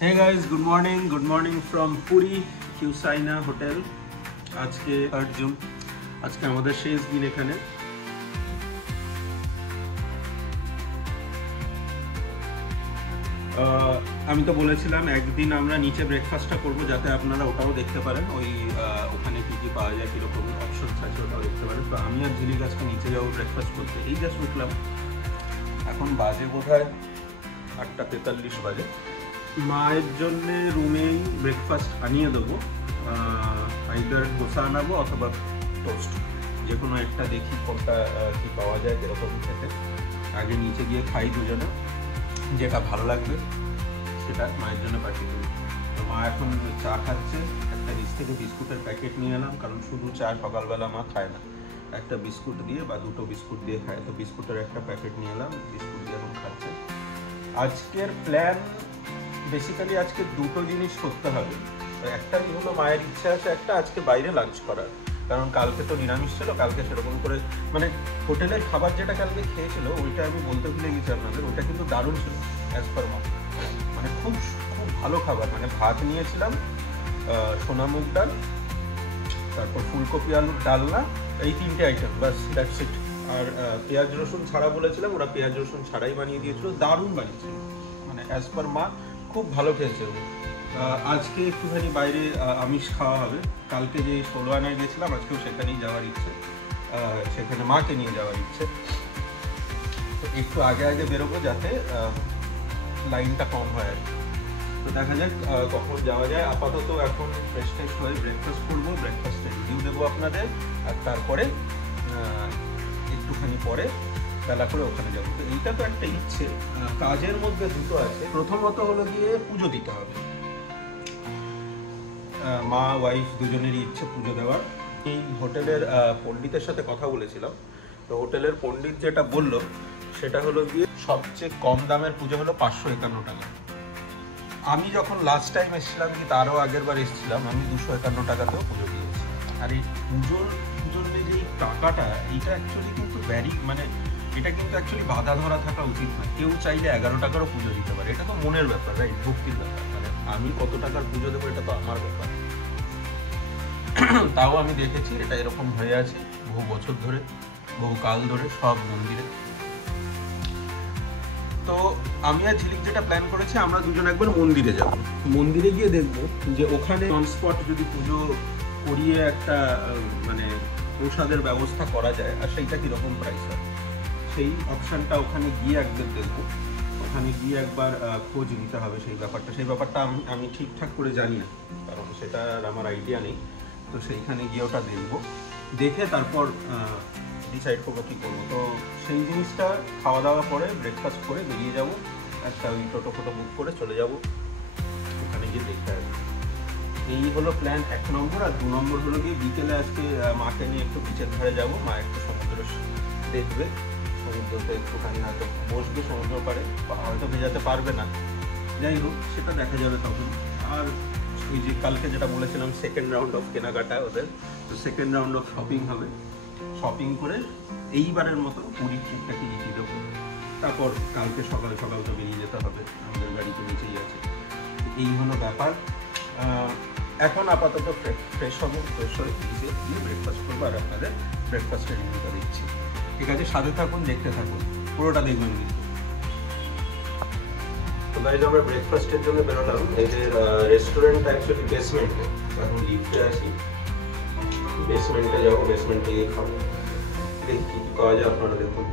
Hey guys, good morning from Puri Husaina Hotel. আজকে 3rd June, আজকে আমাদের শেষ দিন এখানে। আমি তো বলেছিলাম একদিন আমরা নিচে ব্রেকফাস্টটা করব, যাতে আপনারা ওটাও দেখতে পারেন, ওখানে কী কী পাওয়া যায়, কীরকম অপশনস আছে ওটাও দেখতে পারেন। তো আমি আর ঝিলিক আজকে নিচে যাবো ব্রেকফাস্ট করতে। এই জাস্ট উঠলাম, এখন বাজে বোধহয় 8:43 বাজে। মায়ের জন্যে রুমেই ব্রেকফাস্ট আনিয়ে দেবো, আইদার ডোসা আনাবো অথবা টোস্ট, যে কোনো একটা দেখি কোনটা কী পাওয়া যায় কীরকম খেতে। আগে নিচে গিয়ে খাই দুজনে, যেটা ভালো লাগবে সেটা মায়ের জন্য পাঠিয়ে দেবো। তো মা এখন চা খাচ্ছে, একটা নিচ থেকে বিস্কুটের প্যাকেট নিয়ে এলাম, কারণ শুধু চা সকালবেলা মা খায় না, একটা বিস্কুট দিয়ে বা দুটো বিস্কুট দিয়ে খায়। তো বিস্কুটের একটা প্যাকেট নিয়ে এলাম, বিস্কুট দিয়ে এখন খাচ্ছে। আজকের প্ল্যান বেসিক্যালি আজকে দুটো জিনিস করতে হবে। তো একটা হলো মায়ের ইচ্ছা আছে একটা আজকে বাইরে লাঞ্চ করার, কারণ কালকে তো নিরামিষ ছিল। কালকে সেরকম করে মানে হোটেলের খাবার যেটা কালকে খেয়েছিল ওইটা আমি বলতে ভুলে গেছি আপনাদের, ওইটা কিন্তু দারুণ ছিল অ্যাজ পার মা। মানে খুব খুব ভালো খাবার। মানে ভাত নিয়েছিলাম, সোনা মুগ ডাল, তারপর ফুলকপি আলুর ডালনা, এই 3টে আইটেম, বাস দ্যাটস ইট। আর পেঁয়াজ রসুন ছাড়া বলেছিলাম, ওরা পেঁয়াজ রসুন ছাড়াই বানিয়ে দিয়েছিল, দারুণ বানিয়েছিল। মানে অ্যাজ পার মা খুব ভালো খেয়েছে উনি। আজকে একটুখানি বাইরে আমিষ খাওয়া হবে। কালকে যে 16 আনায় গেছিলাম, আজকেও সেখানেই যাওয়ার ইচ্ছে, সেখানে মাকে নিয়ে যাওয়ার ইচ্ছে। তো একটু আগে আগে বেরোবো যাতে লাইনটা কম হয় আর কি। তো দেখা যাক কখন যাওয়া যায়। আপাতত এখন ফ্রেশ হয়ে ব্রেকফাস্ট করবো, ব্রেকফাস্টে রিভিউ দেবো আপনাদের, আর তারপরে একটুখানি পরে বেলা করে ওখানে যাবো। তো এইটা তো একটা ইচ্ছে, কাজের মধ্যে দুটো আছে। প্রথমত হলো গিয়ে পুজো দিতে হবে, মা ওয়াইফ দুজনেরই ইচ্ছে পুজো দেওয়ার। এই হোটেলের পণ্ডিতের সাথে কথা বলেছিলাম, তো হোটেলের পণ্ডিত যেটা বললো সেটা হলো গিয়ে সবচেয়ে কম দামের পুজো হলো 551 টাকা। আমি যখন লাস্ট টাইম এসেছিলাম, কি তারও আগের বার এসেছিলাম, আমি 251 টাকাতেও পুজো দিয়েছি। আর এই পুজোর জন্য যে টাকাটা, এইটা অ্যাকচুয়ালি কিন্তু মানে এটা কিন্তু অ্যাকচুয়ালি বাধা ধরা থাকা উচিত না। কেউ চাইলে 11 টাকারও পুজো দিতে পারে, এটা তো মনের ব্যাপার, রাইট, ভক্তির ব্যাপার। মানে আমি কত টাকার পুজো দেবো এটা তো আমার ব্যাপার। তাও আমি দেখেছি এটা এরকম হয়ে আছে বহু বছর ধরে, বহু কাল ধরে সব মন্দিরে। তো আমি আর ঝিলিক যেটা প্ল্যান করেছি, আমরা দুজন একবার মন্দিরে যাব। মন্দিরে গিয়ে দেখবো যে ওখানে অন স্পট যদি পুজো করিয়ে একটা মানে প্রসাদের ব্যবস্থা করা যায়, আর সেইটা কীরকম প্রাইস হয়, সেই অপশানটা ওখানে গিয়ে একবার দেখবো। ওখানে গিয়ে একবার খোঁজ নিতে হবে সেই ব্যাপারটা আমি ঠিকঠাক করে জানি না, কারণ সেটা আমার আইডিয়া নেই। তো সেইখানে গিয়ে ওটা দেখবো, দেখে তারপর ডিসাইড করবো কী করবো। তো সেই জিনিসটা খাওয়া দাওয়া করে ব্রেকফাস্ট করে বেরিয়ে যাব, একটা ওই টোটো বুক করে চলে যাব, ওখানে গিয়ে দেখতে হবে। এই হলো প্ল্যান 1 নম্বর। আর 2 নম্বর হলো গিয়ে বিকেলে আজকে মাকে নিয়ে একটু বিচের ধারে যাবো। মা একটু সমুদ্র দেখবে, সমুদ্রতে একটুখানি হয়তো বসবে সমুদ্র পাড়ে, হয়তো ভেজাতে পারবে না, যাই হোক সেটা দেখা যাবে তখন। আর ওই যে কালকে যেটা বলেছিলাম, সেকেন্ড রাউন্ড অফ কেনাকাটা ওদের, তো সেকেন্ড রাউন্ড অফ শপিং হবে। শপিং করে এইবারের মতো পুরীর ট্রিপটাকে জিতিয়ে দেবো। তারপর কালকে সকাল তো বেরিয়ে যেতে হবে, আমাদের গাড়ি তো নিচেই আছে। এই হলো ব্যাপার। এখন আপাতত ফ্রেশ হয়ে নিচে গিয়ে ব্রেকফাস্ট করবো, আর আপনাদের ব্রেকফাস্টের রিভিউটা দিচ্ছি। ঠিক আছে, সাথে থাকুন, দেখতে থাকুন, পুরোটা দেখবেন কিন্তু। তো গাইজ, আমরা ব্রেকফাস্টের জন্য বেরোলাম। এদের রেস্টুরেন্ট অ্যাকচুয়ালি বেসমেন্টে, এখন লিফটে আছি, বেসমেন্টে যাবো, বেসমেন্টে গিয়ে খাবো। দেখি কী পাওয়া যায়, আপনারা দেখুন।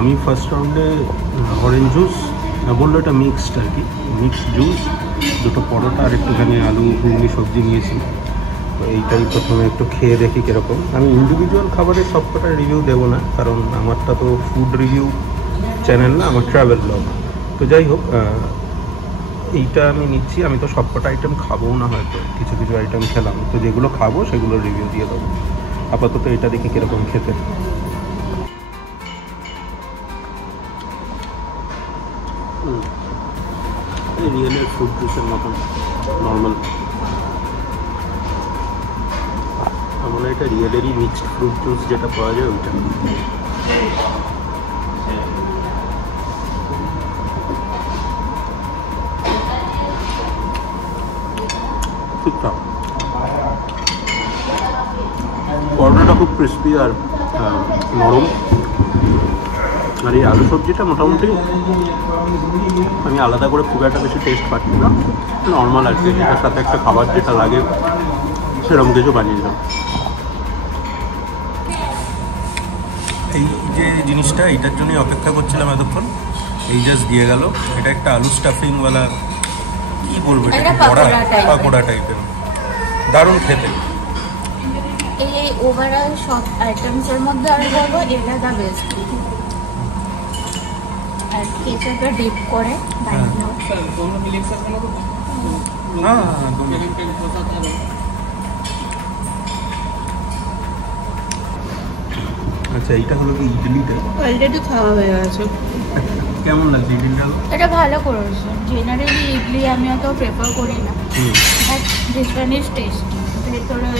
আমি ফার্স্ট রাউন্ডে অরেঞ্জ জুস বললো, এটা মিক্সড আর কি, মিক্সড জুস, দুটো পরোটা আর একটুখানি আলু ঘুগনি সবজি নিয়েছি। এইটাই প্রথমে একটু খেয়ে দেখি কীরকম। আমি ইন্ডিভিজুয়াল খাবারের সবকটা রিভিউ দেবো না, কারণ আমারটা তো ফুড রিভিউ চ্যানেল না, আমার ট্রাভেল ব্লগ। তো যাই হোক, এইটা আমি নিচ্ছি। আমি তো সবকটা আইটেম খাবো না, হয়তো কিছু কিছু আইটেম খেলাম, তো যেগুলো খাবো সেগুলোর রিভিউ দিয়ে দেবো। আপাতত এটা দেখি কীরকম খেতে। এই রিয়েলের ফ্রুট জুসের মতন নর্মাল। আমার এটা রিয়েলেরই মিক্সড ফ্রুট জুস যেটা পাওয়া যায় ওইটা। ঠিকঠাক, পরোটাটা খুব ক্রিস্পি আর নরম। আর এই আলু সবজিটা মোটামুটি আমি আলাদা করে খুব একটা বেশি টেস্ট পাচ্ছি না, নর্মাল আর কি। এটার সাথে একটা খাবার যেটা লাগে সেরকম কিছু বানিয়ে দিলাম। এই যে জিনিসটা, এইটার জন্যই অপেক্ষা করছিলাম এতক্ষণ। এই জাস্ট দিয়ে গেল। এটা একটা আলু স্টাফিংওয়ালা, কি বলবো, এটা পাকোড়া টাইপের, দারুণ খেতে। এই ওভারঅল সব আইটেমসের মধ্যে আমি বলবো এটা দা বেস্ট। আর কেচাপে ডিপ করে বানানো। আচ্ছা, এইটা হলো কি ইডলিটা? অলরেডি খাওয়া হয়ে গেছে। কেমন লাগছে ইডলিটা? এটা ভালো করেছে। জেনারেলি ইডলি আমি অত প্রেফার করি না, but this one is tasty. ভেতরে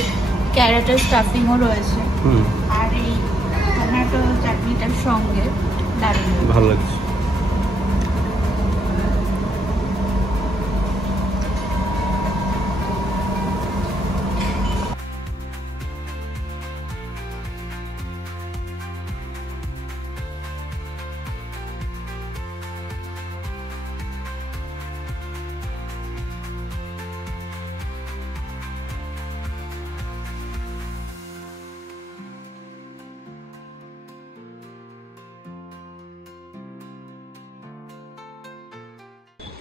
ক্যারেটের স্টাফিংও রয়েছে, আর এই টমেটো চাটনিটার সঙ্গে দারুণ ভালো লাগছে।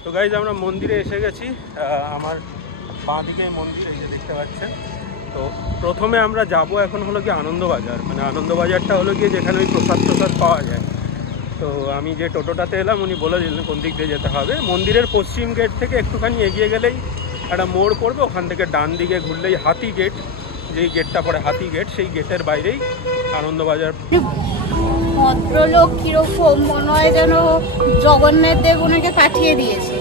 তো গাইজ, আমরা মন্দিরে এসে গেছি। আমার বাঁ দিকে মন্দির, এই যে দেখতে পাচ্ছেন। তো প্রথমে আমরা যাব এখন হলো কি আনন্দবাজার। মানে আনন্দবাজারটা হলো কি যেখানে ওই প্রসাদ পাওয়া যায়। তো আমি যে টোটোটাতে এলাম উনি বলে দিলেন কোন দিক দিয়ে যেতে হবে। মন্দিরের পশ্চিম গেট থেকে একটুখানি এগিয়ে গেলেই একটা মোড় পড়বে, ওখান থেকে ডান দিকে ঘুরলেই হাতি গেট, যেই গেটটা পড়ে হাতি গেট, সেই গেটের বাইরেই আনন্দবাজার। ভদ্রলোক কিরকম মনে হয় যেন জগন্নাথ দেব ওনাকে পাঠিয়ে দিয়েছে।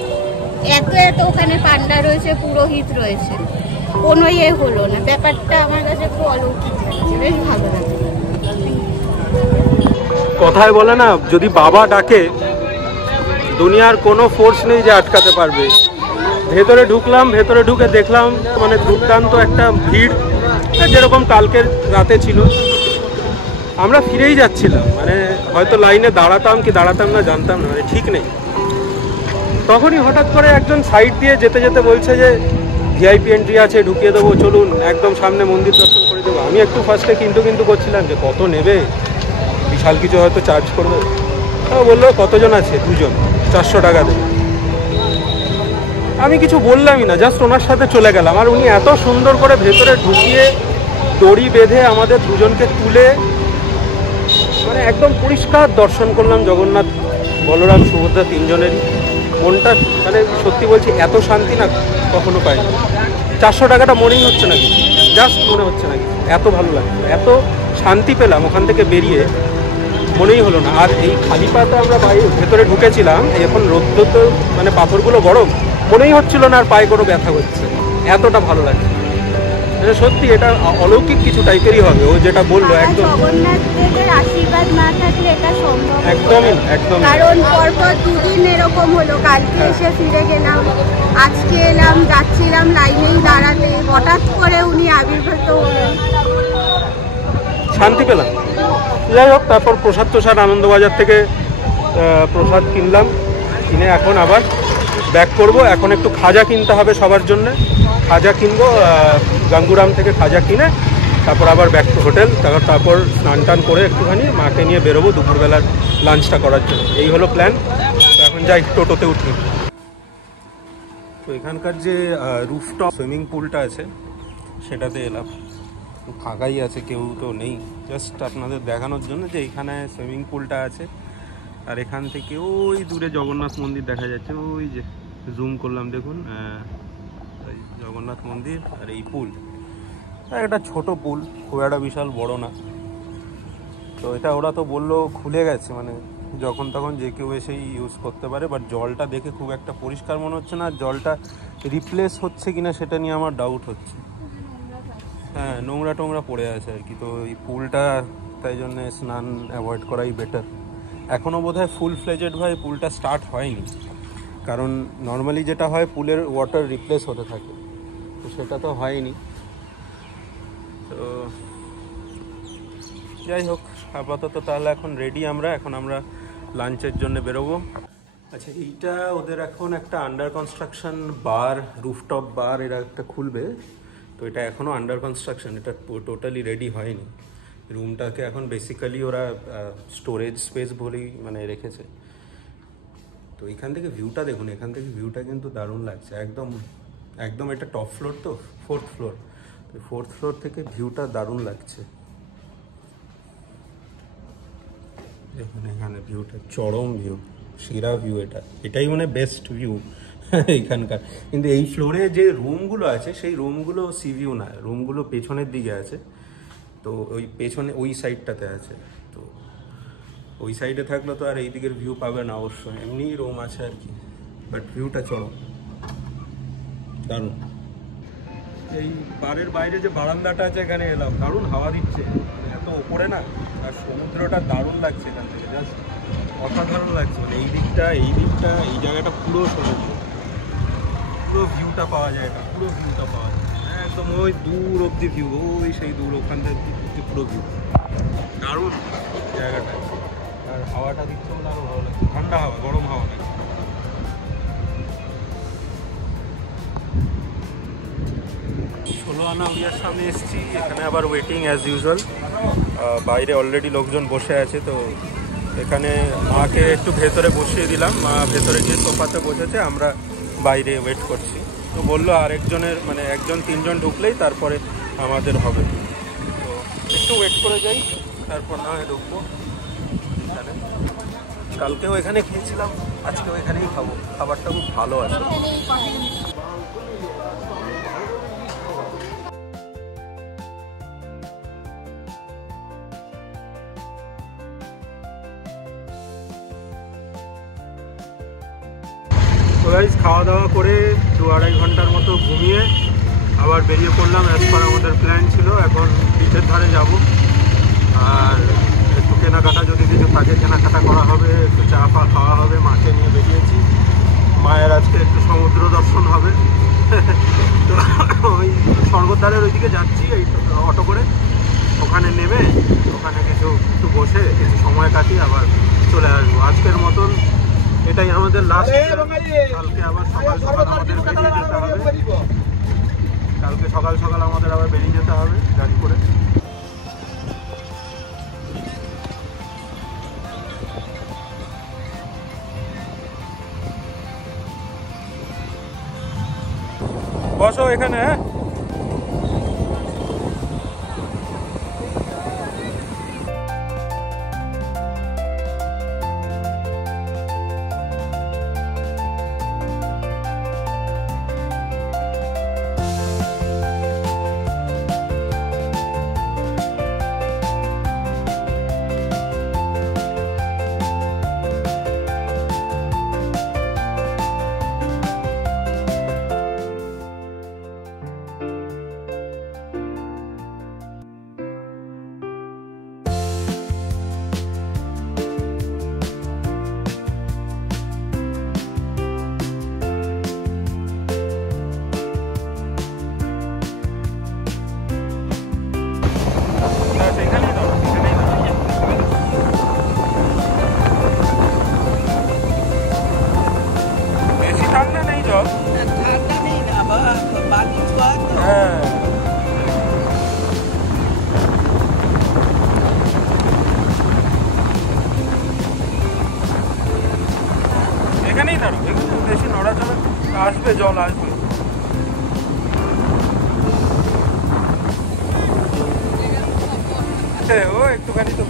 এত ওখানে পান্ডা রয়েছে, পুরোহিত রয়েছে, কোনো ইয়ে হলো না। ব্যাপারটা আমার কাছে একটু অলৌকিক লাগছে, বেশ ভালো লাগে। কথায় বলে না, যদি বাবা ডাকে দুনিয়ার কোনো ফোর্স নেই যে আটকাতে পারবে। ভেতরে ঢুকলাম, ভেতরে ঢুকে দেখলাম মানে দুর্দান্ত একটা ভিড়, যেরকম কালকের রাতে ছিল। আমরা ফিরেই যাচ্ছিলাম, মানে হয়তো লাইনে দাঁড়াতাম কি দাঁড়াতাম না জানতাম না, মানে ঠিক নেই। তখনই হঠাৎ করে একজন সাইড দিয়ে যেতে যেতে বলছে যে ভিআইপি এন্ট্রি আছে, ঢুকিয়ে দেবো, চলুন একদম সামনে মন্দির দর্শন করে দেবো। আমি একটু ফার্স্টে কিন্তু করছিলাম যে কত নেবে, বিশাল কিছু হয়তো চার্জ করবে। বললো কতজন আছে, 2 জন, 400 টাকা দেবে। আমি কিছু বললামই না, জাস্ট ওনার সাথে চলে গেলাম। আর উনি এত সুন্দর করে ভেতরে ঢুকিয়ে দড়ি বেঁধে আমাদের দুজনকে তুলে, মানে একদম পরিষ্কার দর্শন করলাম জগন্নাথ, বলরাম, সুভদ্রা 3 জনেরই। মনটা মানে সত্যি বলছি এত শান্তি না কখনো পাইনি। 400 টাকাটা মনেই হচ্ছে না কিছু, জাস্ট মনে হচ্ছে না কিছু। এত ভালো লাগছে, এত শান্তি পেলাম ওখান থেকে বেরিয়ে, মনেই হলো না। আর এই খালি পাতে আমরা ভেতরে ঢুকেছিলাম, এখন রোদ্র তো মানে পাথরগুলো গরম, মনেই হচ্ছিল না আর পায়ে কোনো ব্যথা হচ্ছে, এতটা ভালো লাগছে। সত্যি এটা অলৌকিক কিছু টাইপেরই হবে, ও যেটা বললো একদম। জগন্নাথ দেবের আশীর্বাদ না থাকলে এটা সম্ভব একদম। কারণ পরপর 2 দিন এরকম হলো। কালকে এসে ফিরে গেলাম, আজকে এলাম, যাচ্ছিলাম লাইনেই দাঁড়াতে, হঠাৎ করে উনি আবির্ভূত হলেন, শান্তি পেলাম। যাই হোক, তারপর প্রসাদ আনন্দবাজার থেকে প্রসাদ কিনলাম, কিনে এখন আবার ব্যাক করব। এখন একটু খাজা কিনতে হবে সবার জন্য, খাজা কিনবো, গাঙ্গুরাম থেকে খাজা কিনে তারপর আবার ব্যাক টু হোটেল। তারপর স্নান টান করে একটুখানি মাকে নিয়ে বেরোবো দুপুরবেলার লাঞ্চটা করার জন্য। এই হলো প্ল্যান। তো এখন যাই, টোটোতে উঠি। তো এখানকার যে রুফটপ সুইমিং পুলটা আছে সেটাতে এলাম। ফাঁকাই আছে, কেউ তো নেই, জাস্ট আপনাদের দেখানোর জন্য যে এখানে সুইমিং পুলটা আছে। আর এখান থেকে ওই দূরে জগন্নাথ মন্দির দেখা যাচ্ছে, ওই যে জুম করলাম দেখুন, জগন্নাথ মন্দির আর এই পুল। একটা ছোট পুল, খুব একটা বিশাল বড় না। তো এটা ওরা তো বললো খুলে গেছে, মানে যখন তখন যে কেউ এসেই ইউজ করতে পারে। বাট জলটা দেখে খুব একটা পরিষ্কার মনে হচ্ছে না, জলটা রিপ্লেস হচ্ছে কিনা সেটা নিয়ে আমার ডাউট হচ্ছে। হ্যাঁ, নোংরা টোংরা পড়ে আছে আর কি। তো এই পুলটা তাই জন্য স্নান অ্যাভয়েড করাই বেটার। এখনও বোধহয় ফুল ফ্লেজেড ভাই পুলটা স্টার্ট হয়নি, কারণ নর্মালি যেটা হয় পুলের ওয়াটার রিপ্লেস হতে থাকে, তো সেটা তো হয়নি। তো যাই হোক, আপাতত তাহলে এখন রেডি আমরা। এখন আমরা লাঞ্চের জন্য বেরোবো। আচ্ছা, এইটা ওদের এখন একটা আন্ডার কনস্ট্রাকশন বার, রুফটপ বার এরা একটা খুলবে। তো এটা এখনও আন্ডার কনস্ট্রাকশন, এটা টোটালি রেডি হয়নি। রুমটাকে এখন বেসিক্যালি ওরা স্টোরেজ স্পেস বলেই মানে রেখেছে। তো এখান থেকে ভিউটা দেখুন, এখান থেকে ভিউটা কিন্তু দারুণ লাগছে। একদম একদম এটা টপ ফ্লোর, তো 4th ফ্লোর। তো 4th ফ্লোর থেকে ভিউটা দারুণ লাগছে। দেখুন এখানে ভিউটা চরম ভিউ, সেরা ভিউ। এটাই মানে বেস্ট ভিউ এখানকার। কিন্তু এই ফ্লোরে যে রুমগুলো আছে সেই রুমগুলো সি ভিউ না, রুমগুলো পেছনের দিকে আছে। তো ওই পেছনে ওই সাইডটাতে আছে। তো ওই সাইডে থাকলে তো আর এই দিকের ভিউ পাবে না অবশ্যই, এমনি রুম আছে আর কি। বাট ভিউটা চরম দারুণ। এই বাড়ির বাইরে যে বারান্দাটা আছে এখানে এলাম, দারুণ হাওয়া দিচ্ছে, এত ওপরে না। আর সমুদ্রটা দারুণ লাগছে এখান থেকে, জাস্ট অসাধারণ লাগছে। মানে এই দিকটা এই জায়গাটা পুরো সমুদ্র, পুরো ভিউটা পাওয়া যায়, এটা পুরো ভিউটা পাওয়া যায় একদম ওই দূর অব্দি ভিউ, ওই সেই দূর ওখান থেকে পুরো ভিউ। দারুণ জায়গাটা। আর হাওয়াটা দিচ্ছে বলে আরও ভালো লাগছে, ঠান্ডা হাওয়া, গরম হাওয়া নাকি। 16 আনা উড়িয়ার সামনে এসেছি, এখানে আবার ওয়েটিং অ্যাজ ইউজুয়াল। বাইরে অলরেডি লোকজন বসে আছে। তো এখানে মাকে একটু ভেতরে বসিয়ে দিলাম, মা ভেতরে গিয়ে সোফাতে বসেছে, আমরা বাইরে ওয়েট করছি। তো বললো আরেকজনের মানে 1-3 জন ঢুকলেই তারপরে আমাদের হবে। তো একটু ওয়েট করে যাই, তারপর না হয় ঢুকবো। এখানে কালকেও এখানে খেয়েছিলাম, আজকেও এখানেই খাবো। খাবারটা খুব ভালো আছে। তো গাইস, খাওয়া দাওয়া করে 2-2.5 ঘন্টার মতো ঘুমিয়ে আবার বেরিয়ে পড়লাম। অ্যাজ পার আমাদের প্ল্যান ছিল এখন বিচের ধারে যাব। আর একটু কেনাকাটা যদি কিছু থাকে কেনাকাটা করা হবে, একটু চা ফা খাওয়া হবে। মাকে নিয়ে বেরিয়েছি, মায়ের আজকে একটু সমুদ্র দর্শন হবে। তো ওই স্বর্গদ্বারের ওইদিকে যাচ্ছি এই অটো করে। ওখানে নেমে ওখানে একটু বসে কিছু সময় কাটিয়ে আবার চলে আসবো। আজকের মতন এটাই আমাদের লাস্ট। কালকে আবার সকাল সকাল আমাদের বেরিয়ে যেতে হবে। কালকে সকাল সকাল আমাদের আবার বেরিয়ে যেতে হবে গাড়ি করে। বসো এখানে। এখানেই দাঁড়ো, এখানে বেশি নড়াচড়া আসবে, জল আসবে। ও একটুখানি তো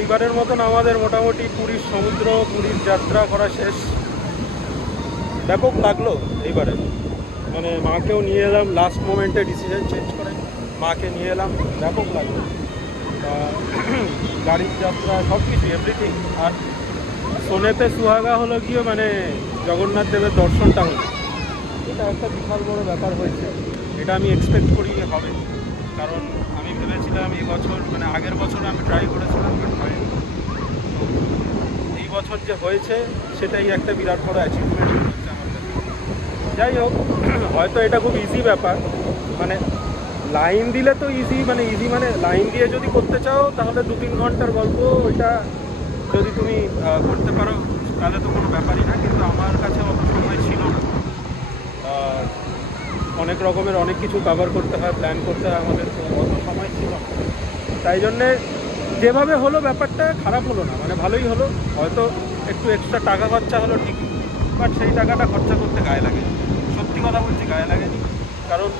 এইবারের মতন আমাদের মোটামুটি পুরীর সমুদ্র পুরীর যাত্রা করা শেষ। ব্যাপক লাগলো এইবারে, মানে মাকেও নিয়ে এলাম, লাস্ট মোমেন্টে ডিসিশন চেঞ্জ করে মাকে নিয়ে এলাম, ব্যাপক লাগলো। গাড়ির যাত্রা সব কিছু এভরিথিং। আর সোনেতে সুহাগা হলো গিয়ে মানে জগন্নাথ দেবের দর্শনটা হলো, এটা একটা বিশাল বড় ব্যাপার হয়েছে। এটা আমি এক্সপেক্ট করি হবে, কারণ আমি ভেবেছিলাম এই বছর মানে আগের বছর আমি ট্রাই করেছিলাম বাট হয়নি। এই বছর যে হয়েছে সেটাই একটা বিরাট বড় অ্যাচিভমেন্ট হচ্ছে আমার কাছে। যাই হোক, হয়তো এটা খুব ইজি ব্যাপার, মানে লাইন দিলে তো ইজি, মানে ইজি মানে লাইন দিয়ে যদি করতে চাও তাহলে 2-3 ঘন্টার গল্প, ওইটা যদি তুমি করতে পারো তাহলে তো কোনো ব্যাপারই না। কিন্তু আমার কাছে অত সময় ছিল না, অনেক রকমের অনেক কিছু কভার করতে হয়, প্ল্যান করতে হয়, আমাদের তো অত সময় ছিল না। তাই জন্যে যেভাবে হলো ব্যাপারটা খারাপ হলো না, মানে ভালোই হলো। হয়তো একটু এক্সট্রা টাকা খরচা হলো ঠিকই, বাট সেই টাকাটা খরচা করতে গায়ে লাগে, সত্যি কথা বলছি গায়ে লাগেনি। কারণ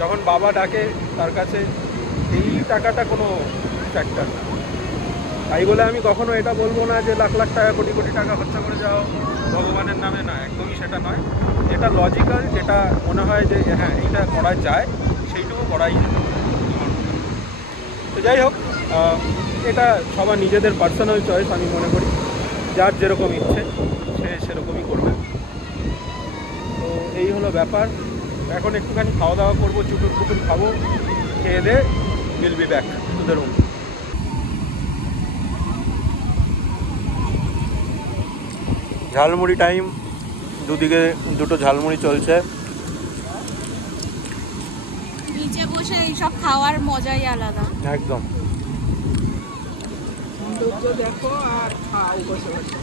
যখন বাবা ডাকে তার কাছে এই টাকাটা কোনো ফ্যাক্টর না। তাই বলে আমি কখনো এটা বলবো না যে লাখ লাখ টাকা কোটি কোটি টাকা খরচা করে যাও ভগবানের নামে, না, একদমই সেটা নয়। এটা লজিক্যাল, যেটা মনে হয় যে হ্যাঁ এইটা করা যায় সেইটুকু করাই যায়। তো যাই হোক, এটা সবার নিজেদের পার্সোনাল চয়েস, আমি মনে করি যার যেরকম ইচ্ছে সে সেরকমই করবে। তো এই হলো ব্যাপার। এখন একটুখানি খাওয়া দাওয়া করবো, চুটুর পুটুর খাবো, খেয়ে they will be back to the room. ঝালমুড়ি টাইম, দুদিকে দুটো ঝালমুড়ি চলছে। নিচে বসে এইসব খাওয়ার মজাই আলাদা একদম। দেখো আর খাও বসে বসে।